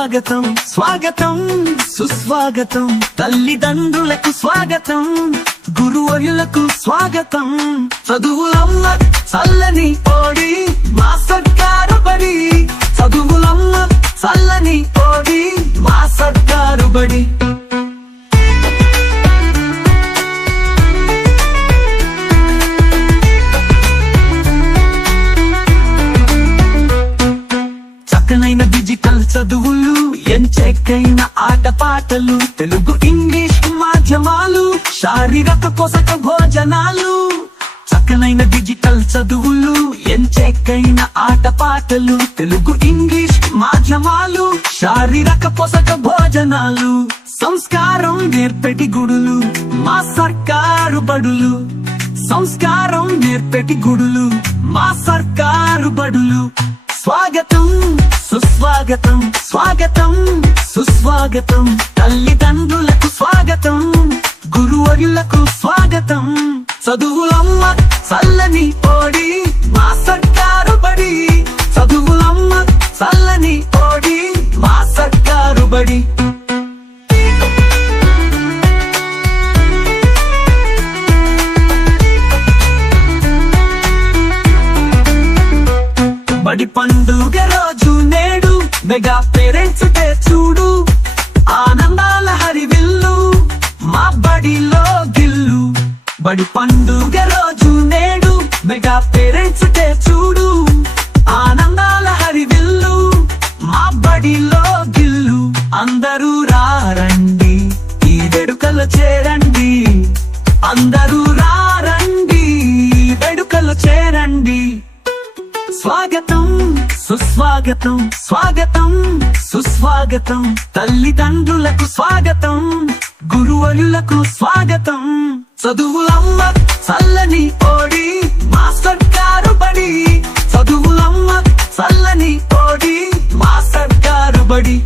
స్వాగతం స్వాగతం సుస్వాగతం తల్లిదండ్రులకు స్వాగతం గురువర్యులకు స్వాగతం చదువులమ్మ చల్లని ఓడి మా సర్కారు బడి చదువులమ్మ చల్లని ఓడి మా సర్కారు బడి చక్కనైన డిజిటల్ చదువులు ఎంచక్కైన ఆటపాటలు తెలుగు ఇంగ్లీష్ మాధ్యమాలు శారీరక పోషక భోజనాలు చక్కనైన డిజిటల్ చదువులు ఎంచక్కైన ఆటపాటలు తెలుగు ఇంగ్లీష్ మాధ్యమాలు శారీరక పోషక భోజనాలు సంస్కారం నేర్పెటి గుడులు మా సర్కారు బడులు సంస్కారం నేర్పెటి గుడులు మా సర్కారు బడులు స్వాగతం సుస్వాగతం స్వాగతం సుస్వాగతం తల్లిదండ్రులకు స్వాగతం గురువర్యులకు స్వాగతం చదువులమ్మ చల్లని ఓడి మా సర్కారు బడి చదువులమ్మ చల్లని ఓడి మా సర్కారు బడి బడి పండుగ రోజు నేడు మెగా పేరెంట్స్ డే చూడు ఆనందాల హరివిల్లు మా బడిలో గిల్లు బడి పండుగ రోజు నేడు మెగా పేరెంట్స్ డే చూడు ఆనందాల హరివిల్లు మా బడిలో గిల్లు అందరూ రారండి ఈ వేడుకలో చేరండి అందరూ రారండి వేడుకలో చేరండి స్వాగతం సుస్వాగతం స్వాగతం సుస్వాగతం తల్లిదండ్రులకు స్వాగతం గురువర్యులకు స్వాగతం చదువులమ్మ చల్లని ఓడి మా సర్కారు బడి చదువులమ్మ చల్లని ఓడి మా సర్కారు బడి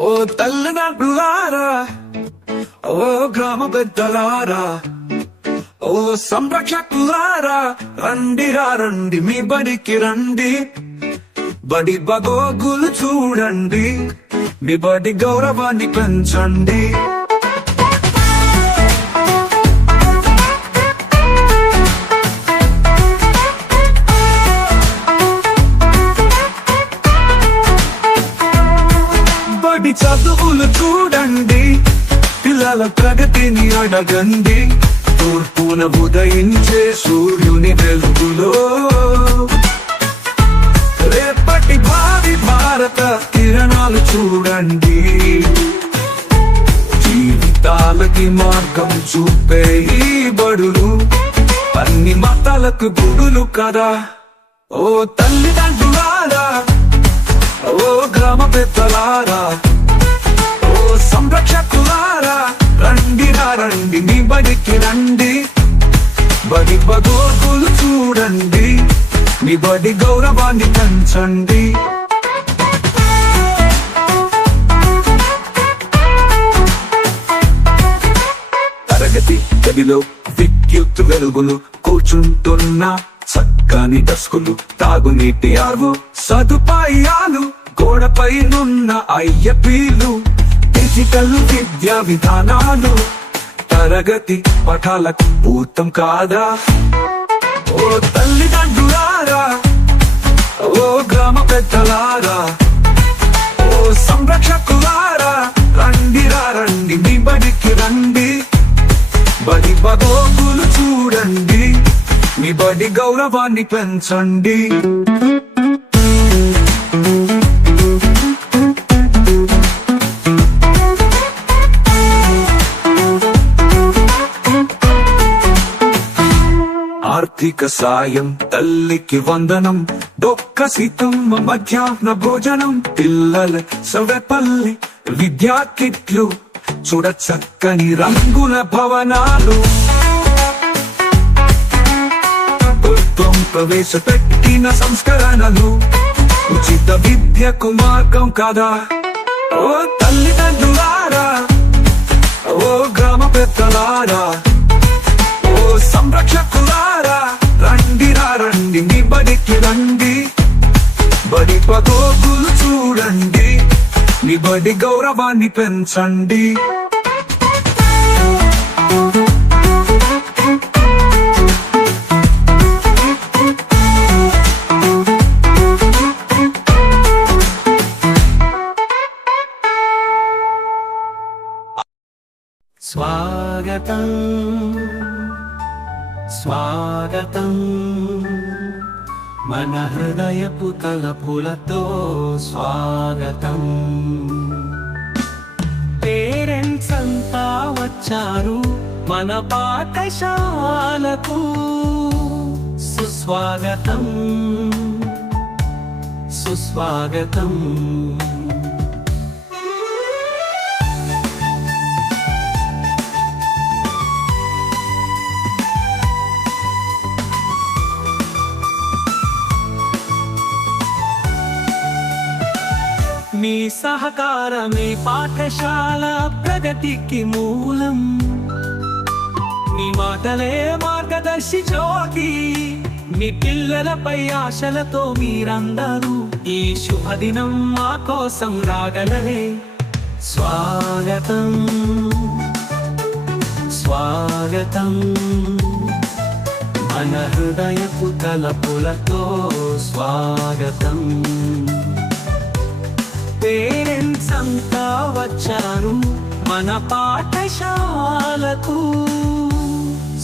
ఓ తల్లిదండ్రులారా ఓ గ్రామ పెద్దలారా ఓ సంరక్షకులారా రండి రండి మీ బడికి రండి బడి బగోగులు చూడండి మీ బడి గౌరవాన్ని పెంచండి బడి చదువులు చూడండి పిల్లల ప్రగతిని అడగండి తూర్పున ఉదయించే సూర్యుని వెలుగులో రేపటి భావి భారత కిరణాలు చూడండి జీవితాలకి మార్గం చూపే ఈ బడులు అన్ని మతాలకు గుడులు కదా ఓ తల్లిదండ్రులారా ఓ గ్రామ పెద్దలారా ఓ సంరక్షకులారా రండి రండి మీ బడికి రండి బడి బగోగులు చూడండి మీ బడి గౌరవాన్ని పెంచండి తరగతి గదిలో విద్యుత్ వెలుగులు కూర్చుంటున్న చక్కని డస్కులు తాగునీటి ఆర్వో సదుపాయాలు గోడపై నున్న ఐఎపీలు డిజిటల్ విద్యా విధానాలు తరగతి పఠాలకు పూతం కాదా ఓ తల్లిదండ్రులారా ఓ గ్రామ పెద్దలారా ఓ సంరక్షకులారా రండి రండి మీ బడికి రండి బడి బగోగులు చూడండి మీ బడి గౌరవాన్ని పెంచండి ఆర్థిక సాయం తల్లికి వందనం డొక్క సీతమ్మ మధ్యాహ్న భోజనం పిల్లల సవెపల్లి విద్యా కిట్లు చూడ చక్కని రంగుల భవనాలు ప్రభుత్వం ప్రవేశపెట్టిన సంస్కరణలు ఉచిత విద్యకు మార్గం కదా ఓ తల్లిదండ్రులారా పిల్లలారా ఓ సంరక్షకులారా రండిరా రండి మీ బడికి రండి బడి పదోగులు చూడండి మీ బడి గౌరవాన్ని పెంచండి స్వాగతం స్వాగతం మన హృదయపు తలపులతో స్వాగతం పేరెంట్స్ అంతా వచ్చారు మన పాఠశాలకు సుస్వాగతం సుస్వాగతం మీ సహకారమే పాఠశాల ప్రగతికి మూలం మీ మాటలే మార్గదర్శి జ్యోతి మీ పిల్లలపై ఆశలతో మీరందరూ ఈ శుభదినం మా కోసం రాగలరే స్వాగతం స్వాగతం మన హృదయపు తలపులతో స్వాగతం పేరెంట్స్ అంతా వచ్చారు మన పాఠశాలకు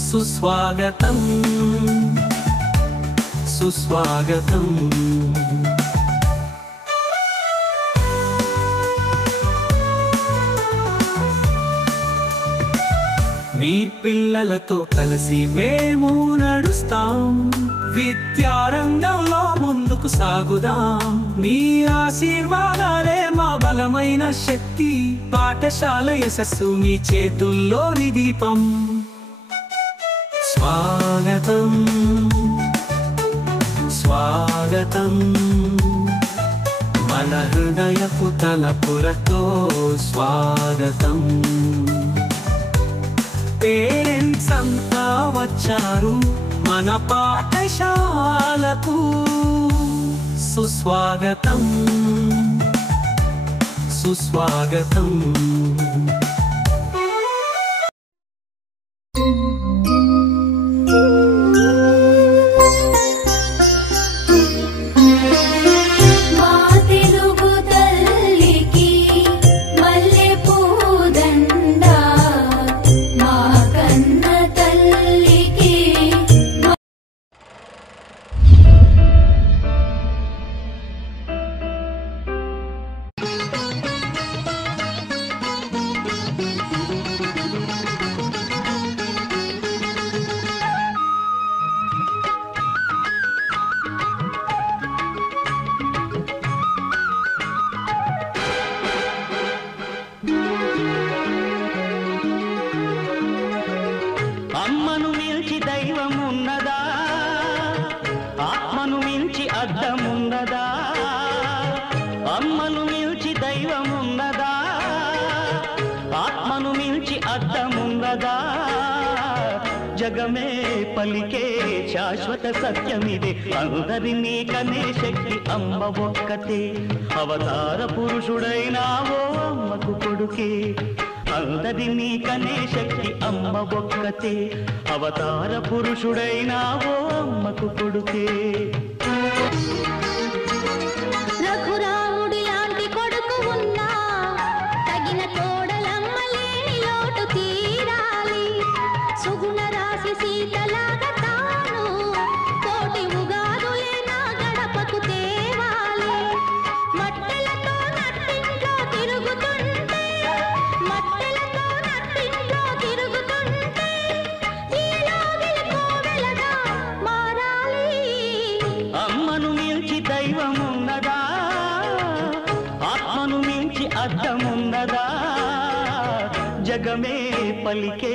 సుస్వాగతం సుస్వాగతం మీ పిల్లలతో కలిసి మేము నడుస్తాం విద్యారంగంలో ముందుకు సాగుదాం మీ ఆశీర్వాదాలే మా బలమైన శక్తి పాఠశాల యశస్సు మీ చేతుల్లోని దీపం స్వాగతం స్వాగతం మన హృదయపు తలపులతో స్వాగతం పేరెంట్స్ అంతా వచ్చారు మన పాఠశాలకు సుస్వాగతం సుస్వాగతం అమ్మను మించి దైవమున్నదా ఆత్మను మించి అద్దమున్నదా అమ్మను మించి దైవమున్నదా ఆత్మను మించి అద్దమున్నదా జగమే పలికే శాశ్వత సత్యమిదే అందరినీ కనే శక్తి అమ్మ ఒక్కతే అవతార పురుషుడైనావో అమ్మకు కొడుకే అందరినీ కనే శక్తి అమ్మ ఒక్కతే అవతార పురుషుడైనావో అమ్మకు కొడుకే రఘురాముడి లాంటి కొడుకు ఉన్నా తగిన కోడలమ్మ లేని లోటు తీరాలి సుగుణ రాసి సీతలాగా తాను కోటి ఉగాదులే నా గడపకు తేవాలి మట్టెలతో నట్టింట్లో తిరుగుతుంటే అమ్మను మించి దైవమున్నదా ఆత్మను మించి అద్దమున్నదా జగమే పలికే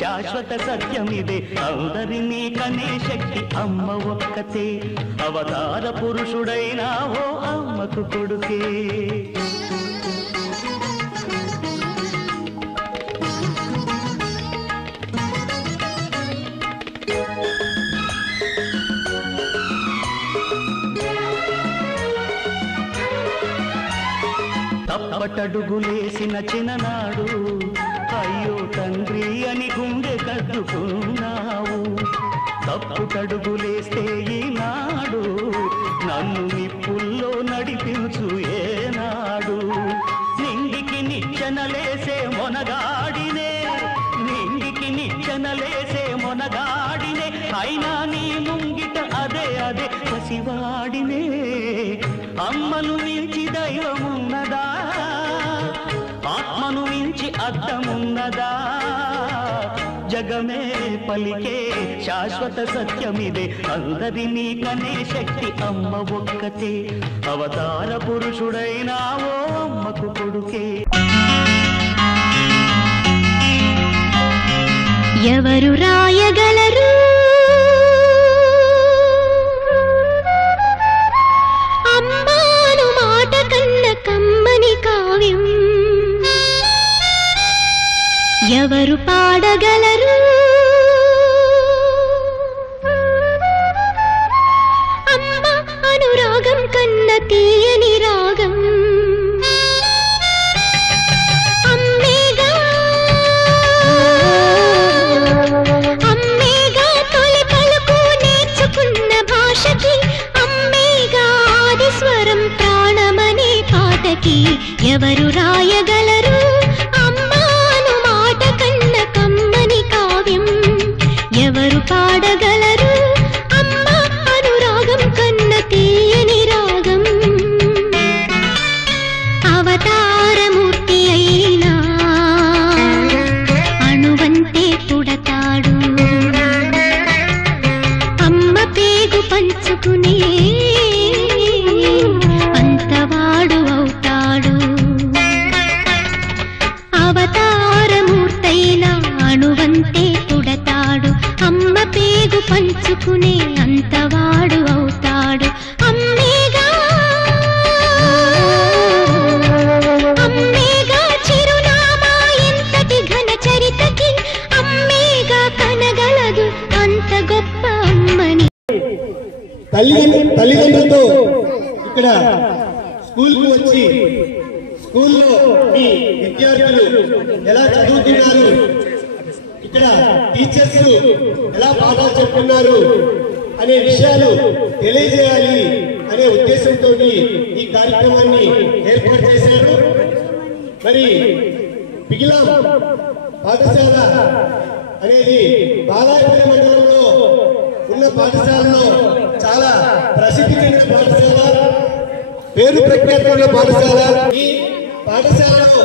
శాశ్వత సత్యమిదే అందరినీ కనే శక్తి అమ్మ ఒక్కతే అవతార పురుషుడైనావో అమ్మకు కొడుకే తప్పుటడుగులేసిన చిన్ననాడు అయ్యో తండ్రి అని గుండె కట్టుకున్నావు. తప్పుటడుగులేస్తే ఈనాడు నన్ను నిప్పుల్లో నడిపించు ఏనాడు. నింగికి నిచ్చెనలేసే మొనగాడినే, నింగికి నిచ్చెనలేసే మొనగాడినే, అయినా నీ ముంగిట అదే అదే పసివాడినే. అమ్మను మించి దైవమున్నదా, ఆత్మను మించి అర్థమున్నదా, జగమే పలికే శాశ్వత సత్యమిదే. అందరినీ కనే శక్తి అమ్మ ఒక్కతే, అవతార పురుషుడైనావో అమ్మకు కొడుకే. ఎవరు రాయగలరు అమ్మాను మాట కన్న కమ్మని కావ్యం, ఎవరు పాడగలరు అమ్మ అనురాగం కన్న తీయని రాగం. అమ్మేగా తొలి పలుకు నేర్చుకున్న భాషకి, అమ్మేగా ఆది స్వరం ప్రాణమనే పాటకి. ఎవరు రాయగలరు అమ్మాను మాట కన్న కమ్మని కావ్యం, ఎవరు పాడగలరు అమ్మ అనురాగం కన్న తీయని రాగం. అవతారమూర్తి అయినా అణువంతే పుడతాడు, అమ్మ పేగు పంచుకునే అంతవాడు అవుతాడు. అవతారమూర్తైనా అణువంతే పుడతాడు, అమ్మ పేగు పంచుకునే అంతవాడు అవుతాడు. అమ్మేగా అమ్మేగా చిరునామా ఎంతటి ఘన చరితకి, అమ్మేగా కనగలదు అంత గొప్ప అమ్మని. తల్లిదండ్రులతో ఇక్కడ స్కూల్కు వచ్చి స్కూల్లో మీ విద్యార్థులు ఎలా చదువుతున్నారు, ఇక్కడ టీచర్స్ ఎలా పాఠాలు చెప్తున్నారు అనే విషయాలు తెలియజేయాలి అనే ఉద్దేశంతో ఈ కార్యక్రమాన్ని ఏర్పాటు చేశారు. మరి పిగిలాం పాఠశాల అనేది బాలాయపల్లి మండలంలో ఉన్న పాఠశాలలో చాలా ప్రసిద్ధి చెందిన పాఠశాల, పేరు ప్రఖ్యాతున్న పాఠశాల. ఈ పాఠశాలలో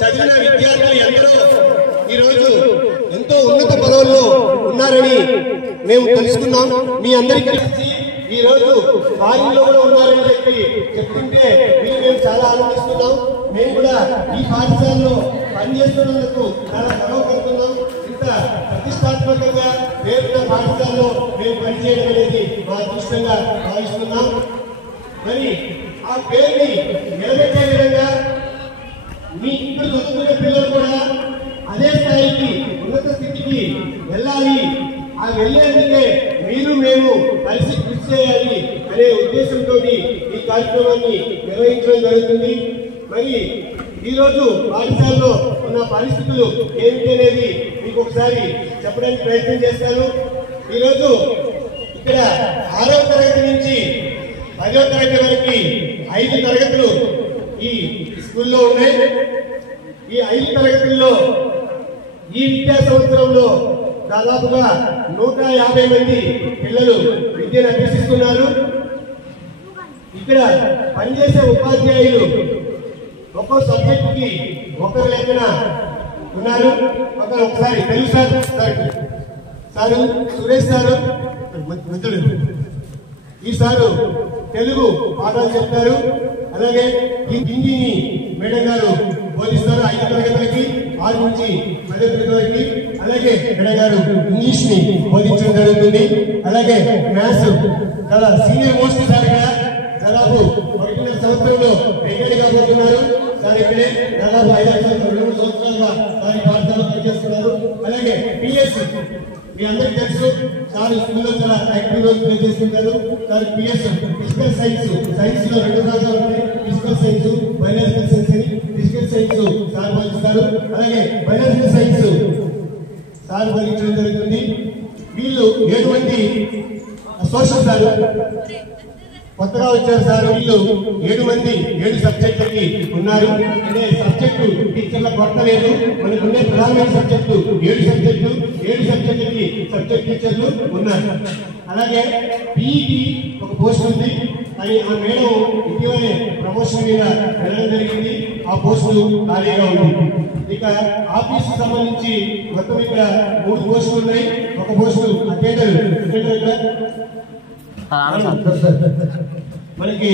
చదివిన విద్యార్థులు ఎందరో ఈరోజు ఎంతో ఉన్నత పదవుల్లో ఉన్నారని మేము తెలుసుకున్నాం. మీ అందరికీ ఈ రోజు ఫారిన్లో కూడా ఉన్నారని చెప్తుంటే మేము చాలా ఆనందిస్తున్నాం. మేము కూడా ఈ పాఠశాలలో పనిచేస్తున్నందుకు చాలా గర్వపడుతున్నాం. ఇంత ప్రతిష్టాత్మకంగా పేరున్న పాఠశాలలో మేము పనిచేయడం అనేది మా అదృష్టంగా భావిస్తున్నాం. మరి ఆ పేరుని నిలబెట్టే విధంగా మీ ఇక్కడ చదువుతున్న పిల్లలు కూడా అదే స్థాయికి ఉన్నత స్థితికి వెళ్ళాలి, ఆ వెళ్ళేందుకే మీరు మేము కలిసి కృషి చేయాలి అనే ఉద్దేశంతో ఈ కార్యక్రమాన్ని నిర్వహించడం జరుగుతుంది. మరి ఈరోజు పాఠశాలలో ఉన్న పరిస్థితులు ఏమిటి అనేది మీకు ఒకసారి చెప్పడానికి ప్రయత్నం చేస్తాను. ఈరోజు ఇక్కడ 6వ తరగతి నుంచి 10వ తరగతి వరకు 5 తరగతులు ఈ స్కూల్లో ఉన్నాయి. ఈ 5 తరగతుల్లో ఈ విద్యా సంవత్సరంలో దాదాపుగా 150 మంది పిల్లలు విద్యను అభ్యసిస్తున్నారు. ఇక్కడ పనిచేసే ఉపాధ్యాయులు ఒక్కో సబ్జెక్టుకి ఒకరు లెక్కన ఉన్నారు. ఒకసారి తెలుగు సారు సురేష్ సారు మిత్రుడు ఈ సారు తెలుగు పాఠాలు చెప్తారు. అలాగే హిందీని మేడం గారు బోధిస్తారు 5 తరగతులకి, 6 నుంచి 10వ తరగతి వరకు. అలాగే మేడం గారు ఇంగ్లీష్ ని బోధించడం జరుగుతుంది. అలాగే మ్యాథ్స్ చాలా సీనియర్ మోస్ట్ సార్ గా దాదాపు 1.5 సంవత్సరంలో రికార్డు కాబోతున్నారు. సార్ ఇక్కడే దాదాపు 2 సంవత్సరాలుగా వారి పాఠశాలలో పనిచేస్తున్నారు. అలాగే పిఎస్ మీ అందరికీ తెలుసు, సార్ స్కూల్లో చాలా యాక్టివ్ రోల్ ప్లే చేస్తుంటారు. సార్ పిఎస్ ఫిజికల్ సైన్స్ లో 2 భాగాలు ఉంటాయి, ఫిజికల్ సైన్స్, బయాలజికల్ సైన్స్ అని. సైన్స్ సార్ బోధిస్తారు. అలాగే బయాలజీ సైన్స్ సార్ బోధించడం జరుగుతుంది. వీళ్ళు 7 మంది సోషల్ సార్ కొత్తగా వచ్చారు సార్. వీళ్ళు 7 మంది 7 సబ్జెక్టులకి ఉన్నారు. అంటే సబ్జెక్టు టీచర్ల కొత్త లేదు. మనకు ఉండే ప్రధానమైన సబ్జెక్టు 7 సబ్జెక్టులకి సబ్జెక్ట్ టీచర్లు ఉన్నారు. అలాగే పీఈటీ ఒక పోస్ట్ ఉంది. అది ఆ మేడం ఇటీవలే ప్రమోషన్ మీద వెళ్ళడం జరిగింది. ఆ పోస్టు ఖాళీగా ఉంది. ఇక ఆఫీస్ సంబంధించి మొత్తం ఇక్కడ 3 పోస్టులు ఉన్నాయి. ఒక పోస్టు అటెండర్ మనకి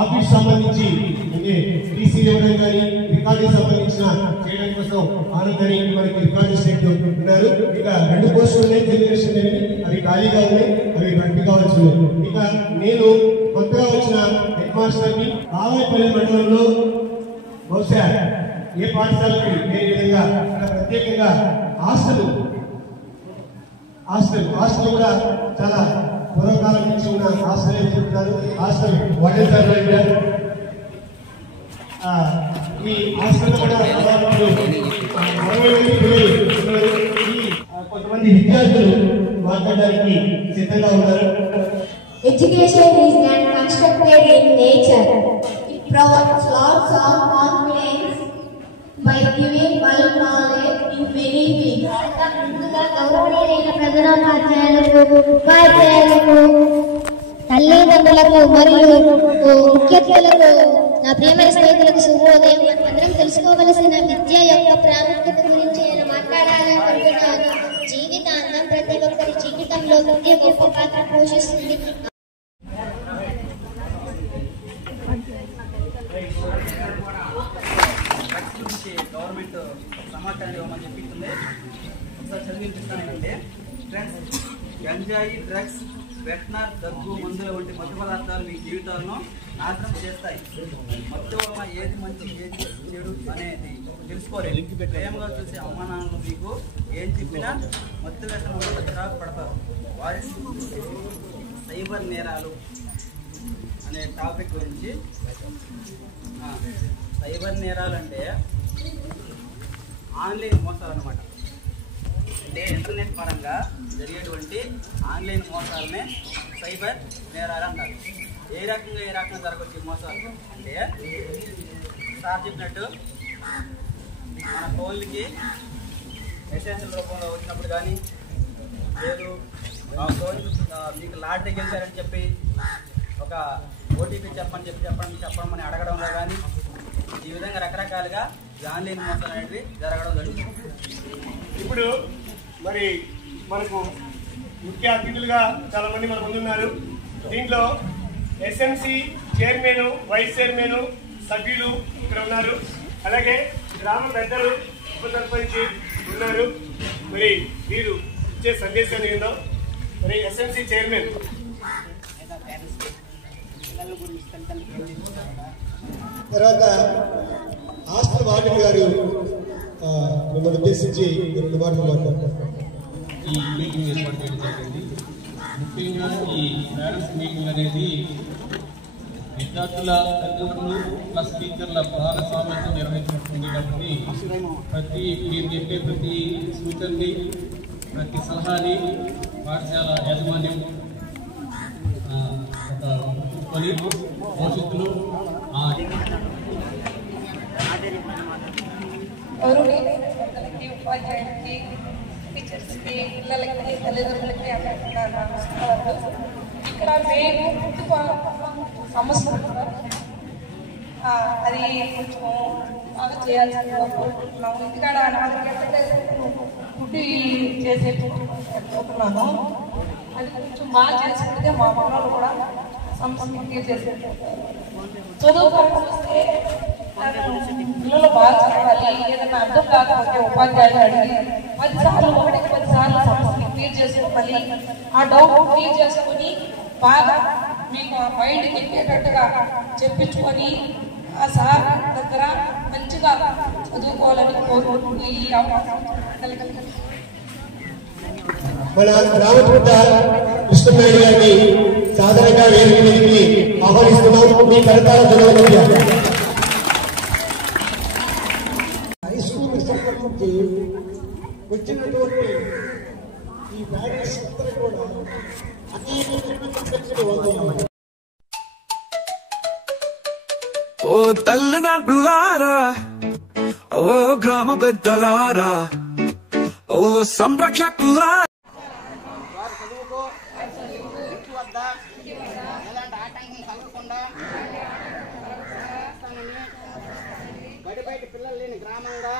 ఆఫీస్ సంబంధించి అంటే టీసీ ఇవ్వడం కానీ రికార్డింగ్ సంబంధించిన చేయడం కోసం ఆనందని మనకి రికార్డిస్ట్ ఉన్నారు. ఇక 2 పోస్టులు ఉన్నాయి జనరేషన్ అని, అవి ఖాళీగా ఉన్నాయి. అవి భర్తీ కావాల్సి ఉన్నాయి. ఇక నేను కొత్తగా వచ్చిన హెడ్ మాస్టర్ని ఆవాయిపల్లి మండలంలో బహుశా ఏ పాఠశాలకి ఏ విధంగా ప్రత్యేకంగా హాస్టల్ కూడా చాలా పూర్వకాలం నుంచి ఉన్న హాస్టల్ ఏం చెప్తున్నారు. హాస్టల్ వాటర్ సార్ ఈ హాస్టల్ కూడా కొంతమంది విద్యార్థులు మాట్లాడడానికి సిద్ధంగా ఉన్నారు. Education is not constructed in nature. It provides lots of confidence by giving bulk knowledge in many fields. ముందుగా గౌరవనీయులైన ప్రధానోపాధ్యాయులకు, ఉపాధ్యాయులకు, తల్లిదండ్రులకు మరియు ముఖ్యోద్యోగులకు, నా ప్రియమైన స్నేహితులకు శుభోదయం. అందరం తెలుసుకోవలసిన విద్య యొక్క ప్రాముఖ్యత గురించి నేను మాట్లాడాలనుకుంటున్నాను. జీవితాంతం ప్రతి ఒక్కరి జీవితంలో విద్య గొప్ప పాత్ర పోషిస్తుంది. గవర్నమెంట్ సమాచారం ఇవ్వమని చెప్పింది. ఒకసారి చదివిపిస్తానంటే ఫ్రెండ్స్, గంజాయి, డ్రగ్స్, వెట్నర్, దగ్గు, మందుల వంటి మత్తు పదార్థాలు మీ జీవితాలను నాశనం చేస్తాయి. మత్తు వలన ఏది మంచి ఏది చెడు అనేది తెలుసుకోలేదు. ప్రేమగా చూసే అమ్మా నాన్నలు మీకు ఏం చెప్పినా మత్తు వ్యసనంలో చిరాకు పడతారు. వారి సైబర్ నేరాలు అనే టాపిక్ గురించి. సైబర్ నేరాలు అంటే ఆన్లైన్ మోసాలు అన్నమాట. అంటే ఇంటర్నెట్ పరంగా జరిగేటువంటి ఆన్లైన్ మోసాలనే సైబర్ నేరాలు అంటారు. ఏ రకంగా జరగవచ్చు మోసాలు అంటే, సార్ చెప్పినట్టు మన ఫోన్లకి మెసేజ్ల రూపంలో వచ్చినప్పుడు కానీ, లేదు ఆ ఫోన్ మీకు లాటరీ గెలిచారని చెప్పి ఒక ఓటీపీ చెప్పమని అడగడంలో కానీ, ఈ విధంగా రకరకాలుగా ఆన్లైన్ మోసాలు అనేవి జరగడం జరుగుతుంది. ఇప్పుడు మరి మనకు ముఖ్య అతిథులుగా చాలా మంది మన ముందున్నారు. దీంట్లో ఎస్ఎంసి చైర్మన్, వైస్ చైర్మన్, సభ్యులు ఇక్కడ ఉన్నారు. అలాగే గ్రామ పెద్దలు, ఉప సర్పంచ్ ఉన్నారు. మరి వీరు ఇచ్చే సందేశాన్ని ఏందో. మరి ఎస్ఎంసి చైర్మన్ తర్వాత హాస్టల్ వార్డెన్ గారు మిమ్మల్ని ఉద్దేశించి 2 మాటలు మాట్లాడతారు. ఈ మీటింగ్ ఏర్పాటు చేయడం జరిగింది. ముఖ్యంగా ఈ పేరెంట్స్ మీటింగ్ అనేది విద్యార్థుల తల్లిదండ్రులు ప్లస్ టీచర్ల భాగస్వామ్యంతో నిర్వహించబడుతుంది. కాబట్టి మీరు చెప్పే ప్రతి సూచనని, ప్రతి సలహాని పాఠశాల యాజమాన్యం పని భవిష్యత్తులో ఉపాధ్యాయులకి, టీచర్స్కి, పిల్లలకి, తల్లిదండ్రులకి అందరికీ ఇక్కడ మేము సమస్య అది కొంచెం బాగా చేయాల్సింది అనుకుంటున్నాము. ఇక్కడ 4 గంటలు ఫుడ్ చేసేటున్నాము. అది కొంచెం బాగా చేసుకుంటే మా పిల్లలు కూడా సమస్య చేసేటట్టు. చదువు చూస్తే పిల్లలు బాగా చదవాలి. ఏదైనా అర్థం కాకపోతే ఉపాధ్యాయులు అడిగి 10 సార్లు 10 సార్లు సమస్యలు క్లియర్ చేసుకోవాలి. ఆ డౌట్ క్లియర్ చేసుకొని బాగా మీకు ఆ మైండ్కి ఎక్కేటట్టుగా చెప్పించుకొని ఆ సార్ దగ్గర మంచిగా చదువుకోవాలని కోరుకుంటూ ఈ అవకాశం మన రామచంద్ర కృష్ణనాయుడు గారిని సాధారణంగా వేదిక మీదకి ఆహ్వానిస్తున్నాం. మీ కరతాళ ధ్వనుల మధ్య నుంచి వచ్చినటువంటి ఈ పేరెంట్స్ అందరూ కూడా అనేక వందనాలు. ఓ తల్లిదండ్రులారా, ఓ గ్రామ పెద్దలారా, ఓ సంరక్షకులారా, ఎలాంటి ఆటంకం కలగకుండా బడి బయట పిల్లలు లేని గ్రామంగా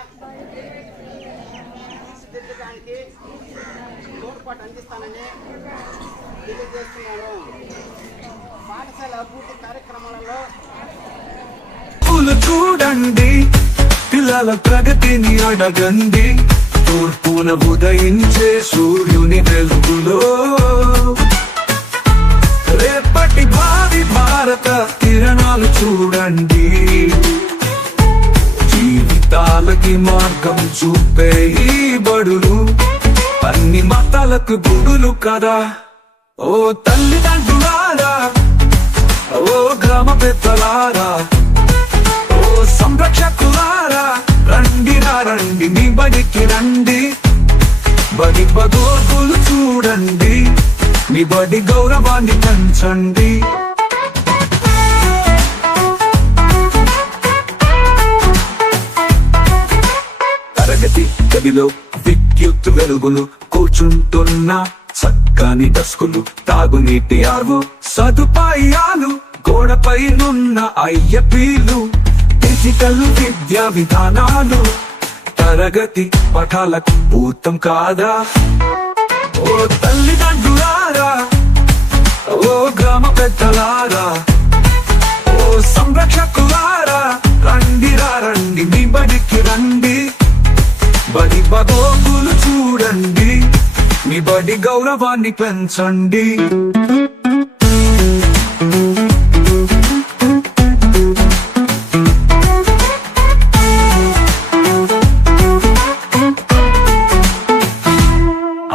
తీర్చిదిద్దడానికి తోడ్పాటు అందిస్తానని తెలియజేస్తున్నాను. పాఠశాల అభివృద్ధి కార్యక్రమాలలో చూడండి, పిల్లల ప్రగతిని అడగండి. తూర్పున ఉదయించే సూర్యుని వెలుగులో రేపటి భావి భారత కిరణాలు చూడండి. జీవితాలకి మార్గం చూపే ఈ బడులు అన్ని మతాలకు గుడులు కదా. ఓ తల్లిదండ్రులారా, ఓ గ్రామ పెద్దలారా, ఓ సంరక్షకులారా, రండి రండి మీ బడికి రండి. బడి బగోగులు చూడండి, మీ బడి గౌరవాన్ని పెంచండి. తరగతి గదిలో విద్యుత్ వెలుగులు, కూర్చుంటున్న చక్కని డస్కులు, తాగునీటి ఆర్వో సదుపాయాలు, గోడపై నున్న ఐఎపీలు, డిజిటల్ విద్యా విధానాలు తరగతి పఠాలకు భూతం కాదా. ఓ తల్లిదండ్రులారా, ఓ గ్రామ పెద్దలారా, ఓ సంరక్షకులారా, రండి రండి మీ బడికి రండి. బడి బగోగులు చూడండి, మీ బడి గౌరవాన్ని పెంచండి.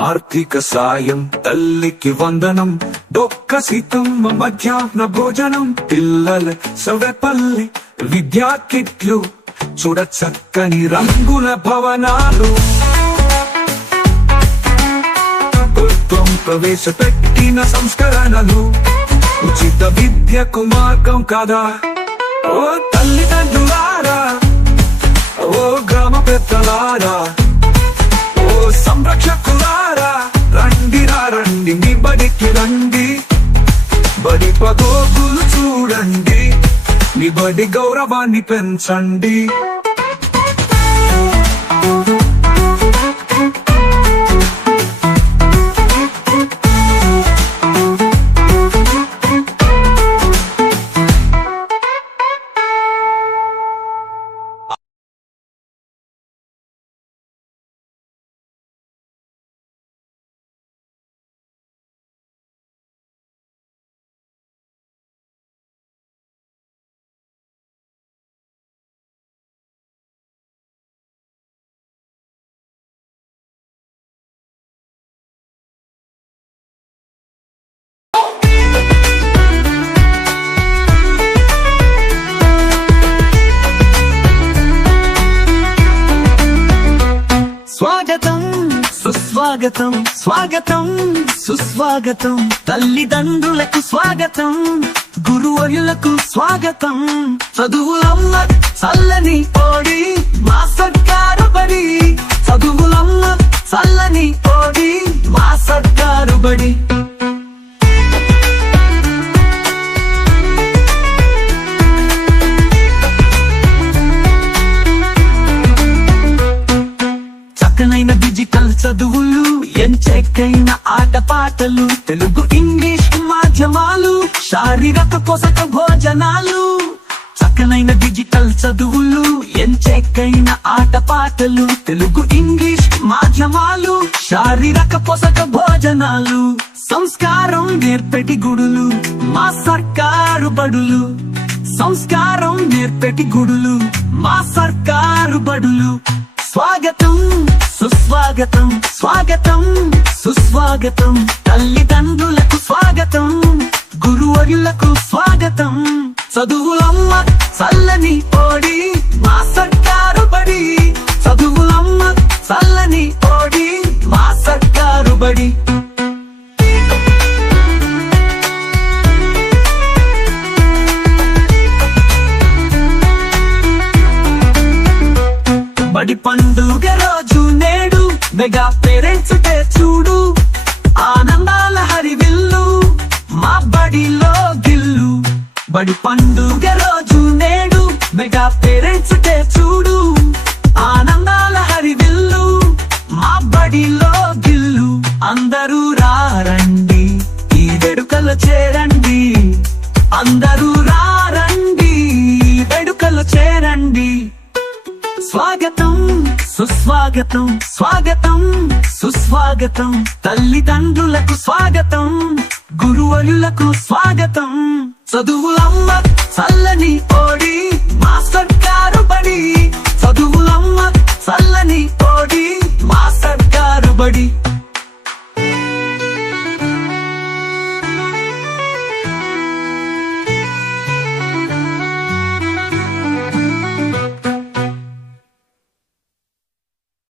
ఆర్థిక సాయం, తల్లికి వందనం, డొక్క సీతమ్మ మధ్యాహ్న భోజనం, పిల్లల సవెపల్లి విద్యా కిట్లు, చూడ చక్కని రంగుల భవనాలు, ప్రభుత్వం ప్రవేశపెట్టిన సంస్కరణలు, ఉచిత విద్యకు మార్గం కదా. ఓ తల్లిదండ్రులారా, ఓ గ్రామ పెద్దలారా, ఓ సంరక్షకులారా, రండి రండి మీ బడికి రండి. బడి పగోగులు చూడండి, మీ బడి గౌరవాన్ని పెంచండి. స్వాగతం సుస్వాగతం, స్వాగతం సుస్వాగతం, తల్లిదండ్రులకు స్వాగతం, గురువులకు స్వాగతం. చదువులమ్మ చల్లని ఓడి మా సర్కారు బడి, చదువులమ్మ చల్లని ఓడి మా సర్కారు బడి. చక్కనైన డిజిటల్ చదువులు, ఎంచక్కైన ఆటపాటలు, తెలుగు ఇంగ్లీష్ మాధ్యమాలు, శారీరక పోషక భోజనాలు. చక్కనైన డిజిటల్ చదువులు, ఎంచక్కైన ఆటపాటలు, తెలుగు ఇంగ్లీష్ మాధ్యమాలు, శారీరక పోషక భోజనాలు, సంస్కారం నేర్పెటి గుడులు మా సర్కారు బడులు, సంస్కారం నేర్పెటి గుడులు మా సర్కారు బడులు. స్వాగతం సుస్వాగతం, స్వాగతం సుస్వాగతం, తల్లిదండ్రులకు స్వాగతం, గురువర్యులకు స్వాగతం. చదువులమ్మ చల్లని ఓడి మా సర్కారు బడి, చదువులమ్మ చల్లని ఓడి మా సర్కారు బడి. బడి పండుగ రోజు నేడు మెగా పేరెంట్స్ డే చూడు, ఆనందాల హరివిల్లు మా బడిలో గిల్లు. బడి పండుగ రోజు నేడు మెగా పేరెంట్స్ డే చూడు, ఆనందాల హరివిల్లు మా బడిలో గిల్లు. అందరూ రారండి ఈ వేడుకలు చేరండి, అందరూ రారండి ఈ వేడుకలు చేరండి. స్వాగతం సుస్వాగతం స్వాగతం సుస్వాగతం, తల్లిదండ్రులకు స్వాగతం, గురువులకు స్వాగతం. చదువులమ్మ చల్లని ఓడి మా సర్కారు బడి, చదువులమ్మ చల్లని ఓడి మా సర్కారు బడి.